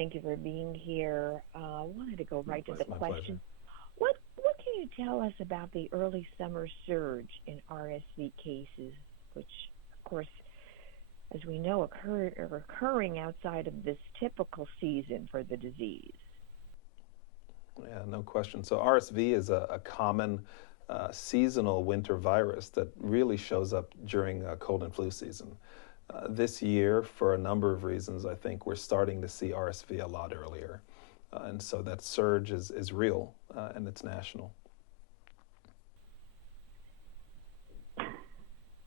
Thank you for being here. I wanted to go right to the My pleasure. question. What can you tell us about the early summer surge in RSV cases, which, of course, as we know, are occurring outside of this typical season for the disease? Yeah, no question. So RSV is a common seasonal winter virus that really shows up during cold and flu season. This year, for a number of reasons, I think we're starting to see RSV a lot earlier. And so that surge is real and it's national.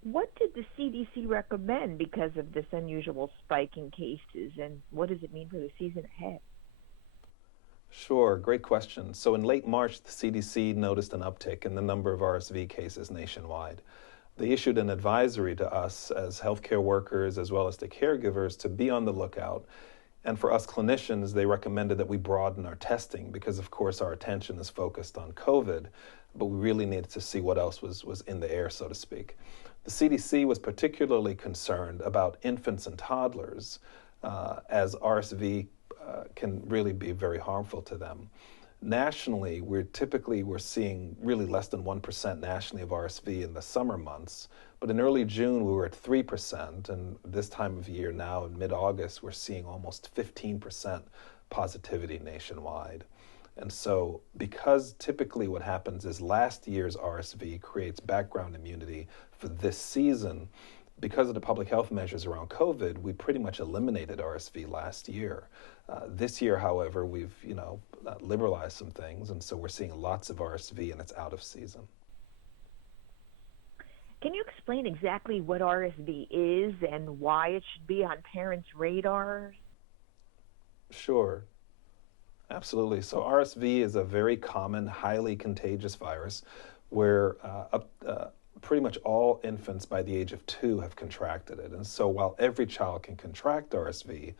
What did the CDC recommend because of this unusual spike in cases, and what does it mean for the season ahead? Sure, great question. So in late March, the CDC noticed an uptick in the number of RSV cases nationwide. They issued an advisory to us as healthcare workers as well as to caregivers to be on the lookout. And for us clinicians, they recommended that we broaden our testing because, of course, our attention is focused on COVID, but we really needed to see what else was in the air, so to speak. The CDC was particularly concerned about infants and toddlers as RSV can really be very harmful to them. Nationally, we're seeing really less than 1% nationally of RSV in the summer months, but in early June we were at 3%, and this time of year now in mid-August we're seeing almost 15% positivity nationwide. And so because typically what happens is last year's RSV creates background immunity for this season, because of the public health measures around COVID, we pretty much eliminated RSV last year. This year, however, we've liberalized some things, and so we're seeing lots of RSV, and it's out of season. Can you explain exactly what RSV is and why it should be on parents' radars? Sure, absolutely. So RSV is a very common, highly contagious virus where pretty much all infants by the age of 2 have contracted it. And so while every child can contract RSV,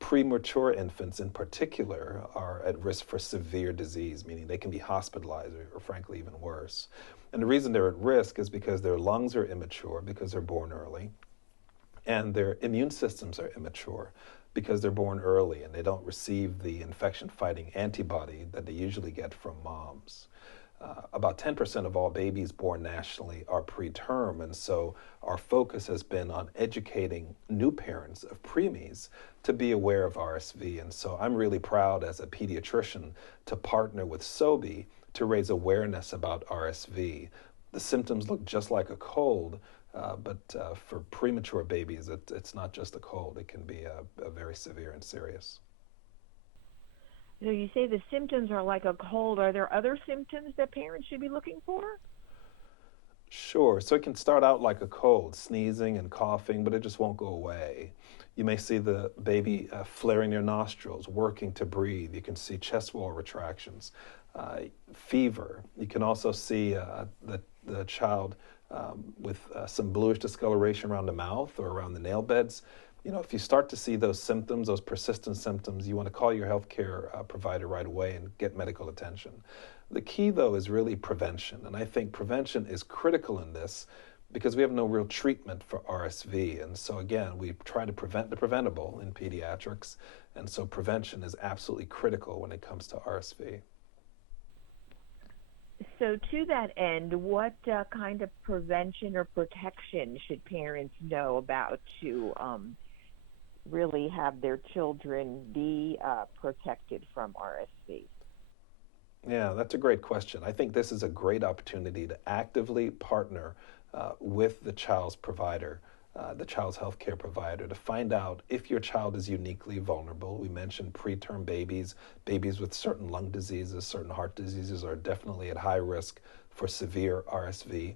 premature infants in particular are at risk for severe disease, meaning they can be hospitalized or frankly even worse. And the reason they're at risk is because their lungs are immature because they're born early, and their immune systems are immature because they're born early and they don't receive the infection-fighting antibody that they usually get from moms. About 10% of all babies born nationally are preterm, and so our focus has been on educating new parents of preemies to be aware of RSV. And so I'm really proud as a pediatrician to partner with SOBI to raise awareness about RSV. The symptoms look just like a cold, but for premature babies, it's not just a cold. It can be a very severe and serious. So you say the symptoms are like a cold. Are there other symptoms that parents should be looking for? Sure. So it can start out like a cold, sneezing and coughing, but it just won't go away. You may see the baby flaring their nostrils, working to breathe. You can see chest wall retractions, fever. You can also see the child with some bluish discoloration around the mouth or around the nail beds. If you start to see those symptoms, those persistent symptoms, you want to call your healthcare provider right away and get medical attention. The key, though, is really prevention. And I think prevention is critical in this because we have no real treatment for RSV. And so, again, we try to prevent the preventable in pediatrics. And so prevention is absolutely critical when it comes to RSV. So to that end, what kind of prevention or protection should parents know about to really have their children be protected from RSV? Yeah, that's a great question. I think this is a great opportunity to actively partner with the child's provider, the child's healthcare provider, to find out if your child is uniquely vulnerable. We mentioned preterm babies. Babies with certain lung diseases, certain heart diseases are definitely at high risk for severe RSV.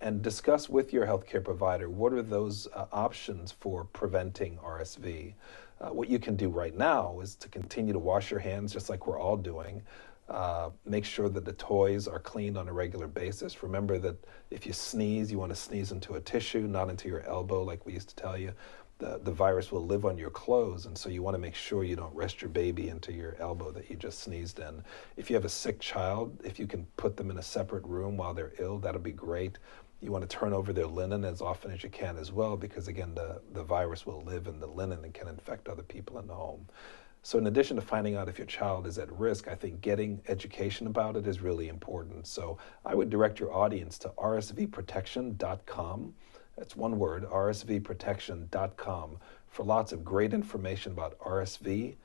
And discuss with your healthcare provider what are those options for preventing RSV. What you can do right now is to continue to wash your hands just like we're all doing. Make sure that the toys are cleaned on a regular basis. Remember that if you sneeze, you want to sneeze into a tissue, not into your elbow like we used to tell you. The virus will live on your clothes, and so you want to make sure you don't rest your baby into your elbow that you just sneezed in. If you have a sick child, if you can put them in a separate room while they're ill, that'll be great. You want to turn over their linen as often as you can as well, because again, the virus will live in the linen and can infect other people in the home. So in addition to finding out if your child is at risk, I think getting education about it is really important. So I would direct your audience to rsvprotection.com. That's one word, rsvprotection.com, for lots of great information about RSV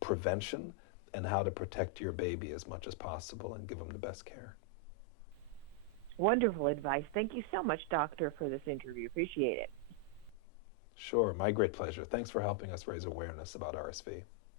prevention and how to protect your baby as much as possible and give them the best care. Wonderful advice. Thank you so much, Doctor, for this interview. Appreciate it. Sure, my great pleasure. Thanks for helping us raise awareness about RSV.